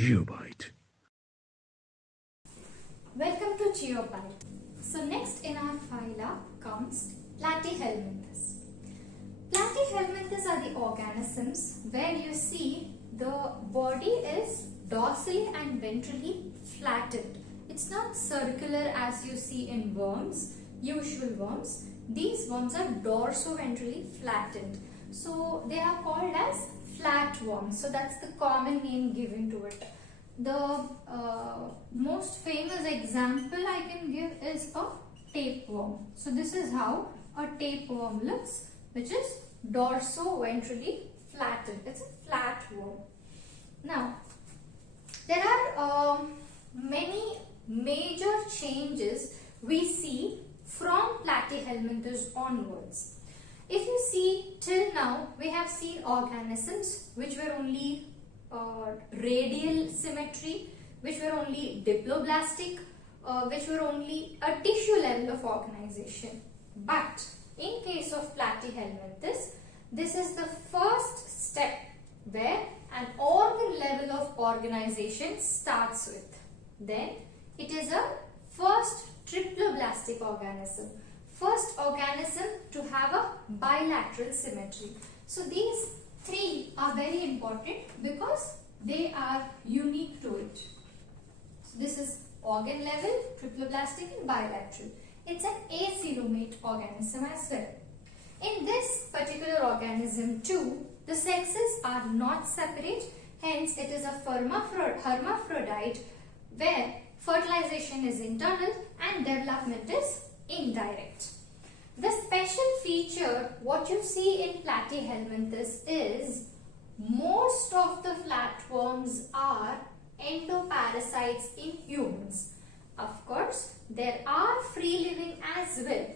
Geobite. Welcome to Geobite. So next in our phyla comes Platyhelminthes. Platyhelminthes are the organisms where you see the body is dorsally and ventrally flattened. It's not circular as you see in worms, usual worms. These worms are dorso-ventrally flattened. So they are called as flatworms. So that's the common name given to it. The most famous example I can give is a tapeworm. So this is how a tapeworm looks, which is dorso-ventrally flattened. It's a flatworm. Now, there are many major changes we see from Platyhelminthes onwards. If you see till now, we have seen organisms which were only radial symmetry, which were only diploblastic, which were only a tissue level of organization. But in case of Platyhelminthes, this is the first step where an organ level of organization starts with. Then it is a first triploblastic organism. First organism to have a bilateral symmetry. So these three are very important because they are unique to it. So this is organ level, triploblastic and bilateral. It's an acoelomate organism as well. In this particular organism too, the sexes are not separate, hence it is a hermaphrodite where fertilization is internal and development is indirect. The special feature what you see in Platyhelminthes is most of the flatworms are endoparasites in humans. Of course, there are free living as well.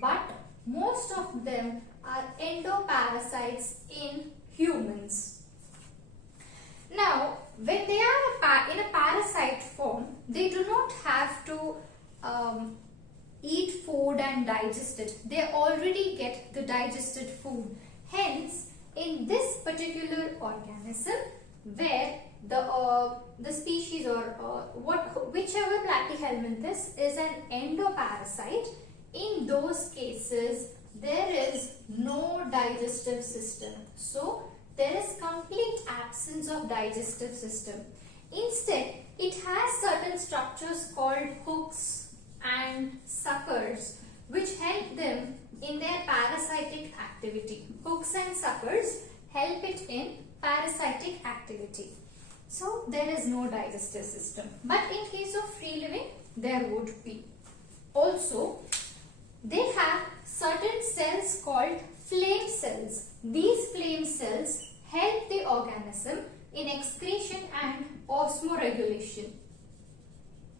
But most of them are endoparasites in humans. Now, when they are in a parasite form, they do not have to eat food and digest it. They already get the digested food. Hence, in this particular organism, where the species or whichever Platyhelminthes is an endoparasite, in those cases there is no digestive system. So there is complete absence of digestive system. Instead, it has certain structures called hooks and suckers which help them in their parasitic activity. Hooks and suckers help it in parasitic activity. So there is no digestive system. But in case of free living, there would be. Also, they have certain cells called flame cells. These flame cells help the organism in excretion and osmoregulation.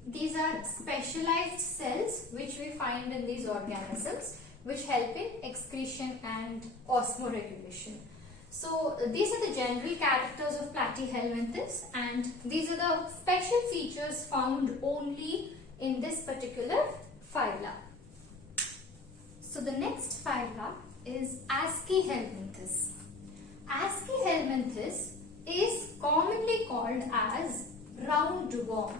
These are specialized cells which we find in these organisms which help in excretion and osmoregulation. So these are the general characters of Platyhelminthes, and these are the special features found only in this particular phyla. So the next phyla is Aschelminthes. Aschelminthes is commonly called as roundworm.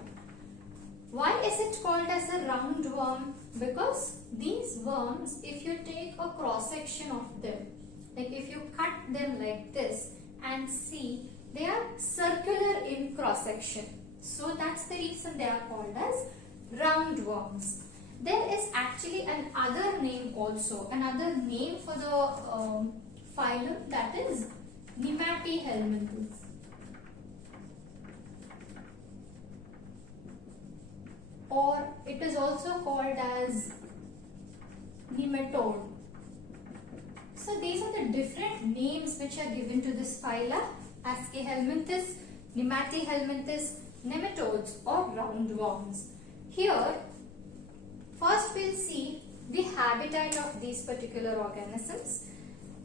Why is it called as a roundworm? Because these worms, if you take a cross section of them, like if you cut them like this and see, they are circular in cross section. So that's the reason they are called as roundworms. There is actually another name also, another name for the phylum, that is Nematyhelminthes. Or it is also called as nematode. So these are the different names which are given to this phyla: Aschelminthes, Nematyhelminthes, nematodes or roundworms. Here, first we'll see the habitat of these particular organisms,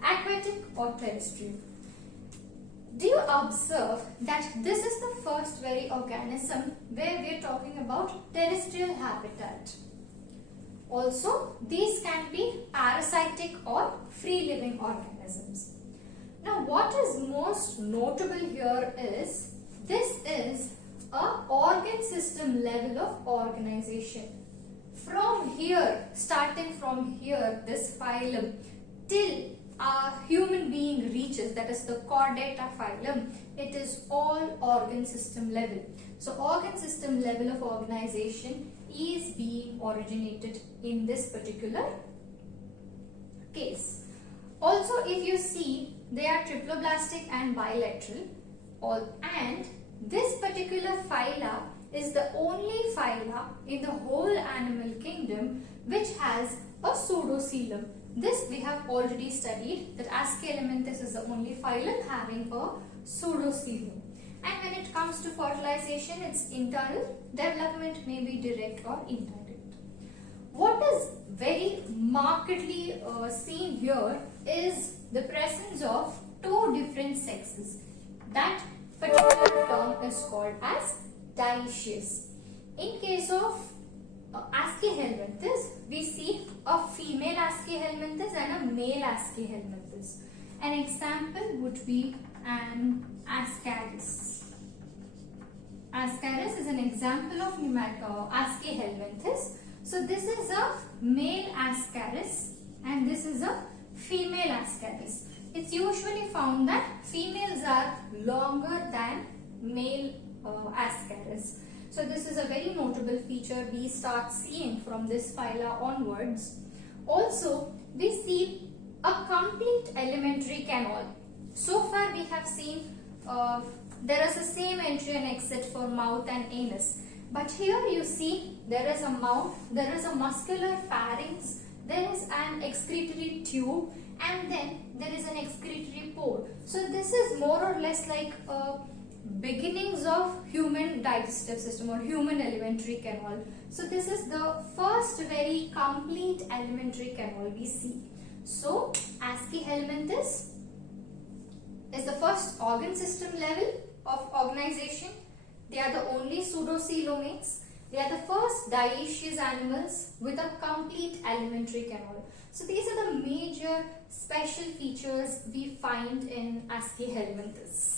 aquatic or terrestrial. Do you observe that this is the first very organism where we are talking about terrestrial habitat? Also, these can be parasitic or free living organisms. Now what is most notable here is this is a organ system level of organization. From here, starting from here, this phylum till a human being reaches, that is the Chordata phylum, it is all organ system level. So organ system level of organization is being originated in this particular case. Also, if you see, they are triploblastic and bilateral, and this particular phyla is the only phyla in the whole animal kingdom which has a pseudocoelom. This we have already studied, that Aschelminthus is the only phylum having a pseudocoelom. And when it comes to fertilization, its internal development may be direct or indirect. What is very markedly seen here is the presence of two different sexes. That particular term is called as dioecious. In case of Aschelminthus, we see a female Aschelminthus and a male Aschelminthus. An example would be an Ascaris. Ascaris is an example of Aschelminthus. So this is a male Ascaris and this is a female Ascaris. It's usually found that females are longer than male Ascaris. So this is a very notable feature we start seeing from this phyla onwards. Also, we see a complete alimentary canal. So far we have seen there is the same entry and exit for mouth and anus. But here you see there is a mouth, there is a muscular pharynx, there is an excretory tube, and then there is an excretory pore. So this is more or less like beginnings of human digestive system or human alimentary canal. So this is the first very complete alimentary canal we see. So Aschelminthus is the first organ system level of organization. They are the only pseudocoelomates. They are the first dioecious animals with a complete alimentary canal. So these are the major special features we find in Aschelminthus.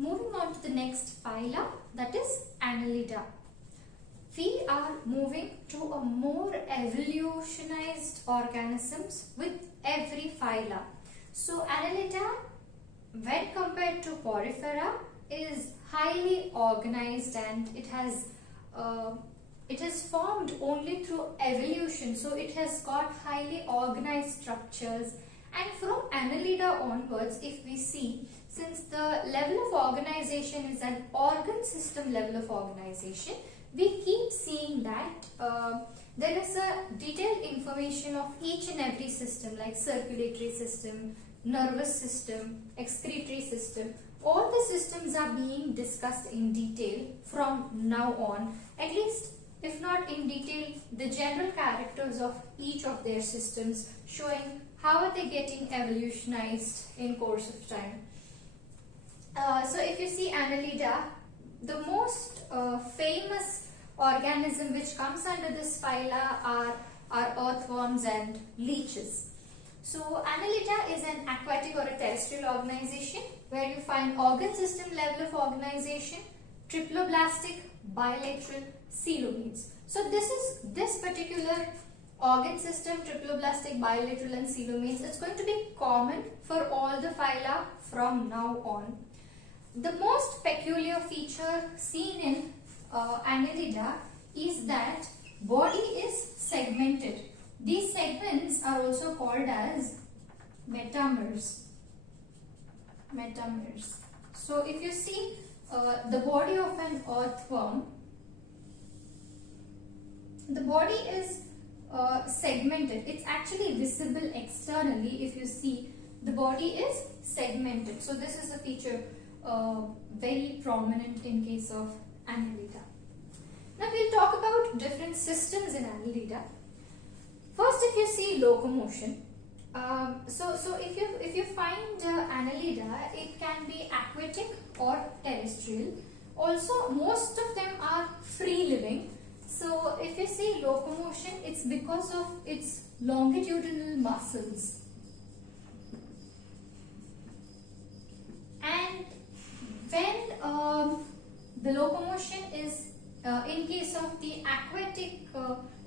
Moving on to the next phyla, that is Annelida. We are moving to a more evolutionized organisms with every phyla. So Annelida, when compared to Porifera, is highly organized and it is formed only through evolution. So it has got highly organized structures. And from Annelida onwards, if we see, since the level of organization is an organ system level of organization, we keep seeing that there is a detailed information of each and every system, like circulatory system, nervous system, excretory system. All the systems are being discussed in detail from now on, at least if not in detail, the general characters of each of their systems, showing how are they getting evolutionized in course of time. So if you see Annelida, the most famous organism which comes under this phyla are earthworms and leeches. So Annelida is an aquatic or a terrestrial organization where you find organ system level of organization, triploblastic, bilateral, coelomates. So this particular organ system, triploblastic, bilateral and coelomates, it's going to be common for all the phyla from now on. The most peculiar feature seen in Annelida is that body is segmented. These segments are also called as metamers. So if you see the body of an earthworm, the body is segmented. It's actually visible externally. If you see, the body is segmented. So this is a feature very prominent in case of Annelida. Now we'll talk about different systems in Annelida. First, if you see locomotion, so if you find Annelida, it can be aquatic or terrestrial. Also, most of them are free living. So if you see locomotion, it's because of its longitudinal muscles. the locomotion is, in case of the aquatic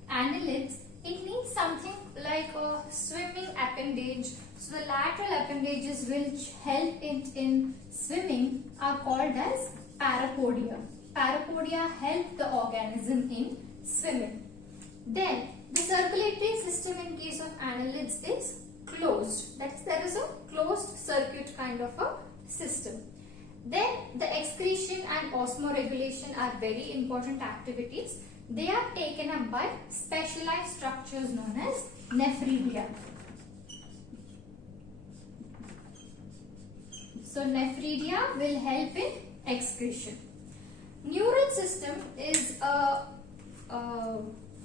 annelids, it needs something like a swimming appendage. So the lateral appendages which help it in swimming are called as parapodia. Parapodia help the organism in swimming. Then the circulatory system in case of annelids is closed. That is, there is a closed circuit kind of a system. Then the excretion and osmoregulation are very important activities. They are taken up by specialized structures known as nephridia. So nephridia will help in excretion. Neural system is a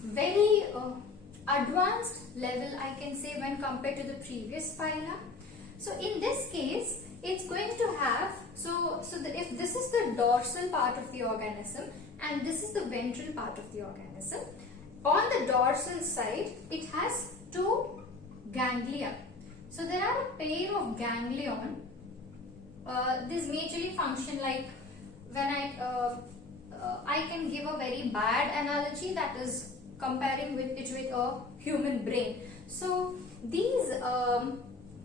very advanced level, I can say, when compared to the previous phyla. So in this case, it's going to have, if this is the dorsal part of the organism and this is the ventral part of the organism, on the dorsal side it has two ganglia. So there are a pair of ganglion. This majorly function like, when I can give a very bad analogy, that is comparing with it with a human brain. So these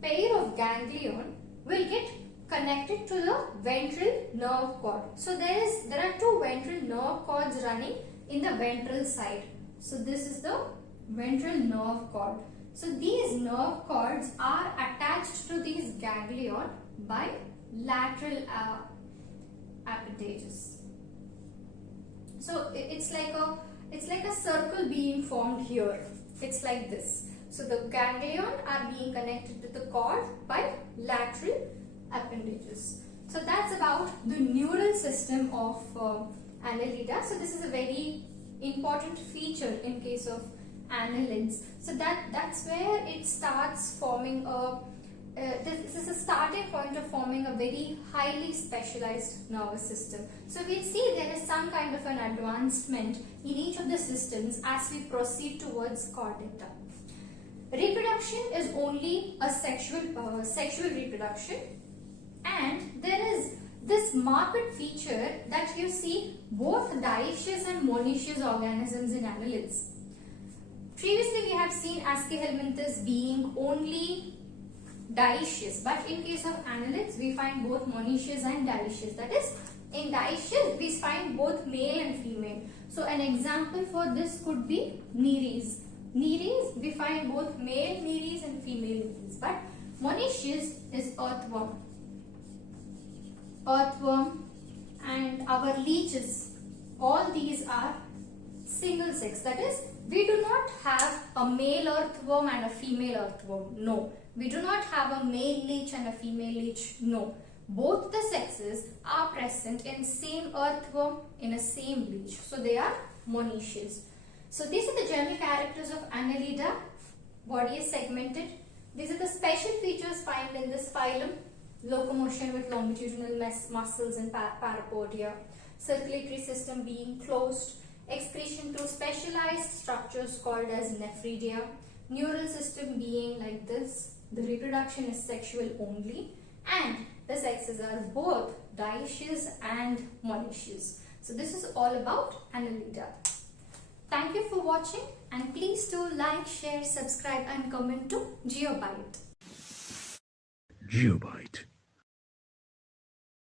pair of ganglion will get connected to the ventral nerve cord. So there are two ventral nerve cords running in the ventral side. So this is the ventral nerve cord. So these nerve cords are attached to these ganglion by lateral appendages. So it's like a circle being formed here. It's like this. So the ganglion are being connected to the cord by lateral appendages. So that's about the neural system of Annelida. So this is a very important feature in case of annelids. So that's where it starts forming a this is a starting point of forming a very highly specialized nervous system. So we see there is some kind of an advancement in each of the systems as we proceed towards chordata. Reproduction is only a sexual reproduction, and there is this marked feature that you see both dioecious and monoecious organisms in annelids. Previously we have seen Aschelminthus being only dioecious, but in case of annelids we find both monoecious and dioecious. That is, in dioecious we find both male and female. So an example for this could be Nereis. Nereis, we find both male Nereis and female Nereis, but monoecious is earthworm. Earthworm and our leeches, all these are single sex. That is, we do not have a male earthworm and a female earthworm. No. We do not have a male leech and a female leech. No. Both the sexes are present in same earthworm, in a same leech. So they are monoecious. So these are the general characters of Annelida. Body is segmented. These are the special features found in this phylum. Locomotion with longitudinal muscles and parapodia. Circulatory system being closed. Excretion to specialized structures called as nephridia. Neural system being like this. The reproduction is sexual only. And the sexes are both dioecious and monoecious. So this is all about Annelida. Thank you for watching, and please do like, share, subscribe and comment to GeoBite. GeoBite.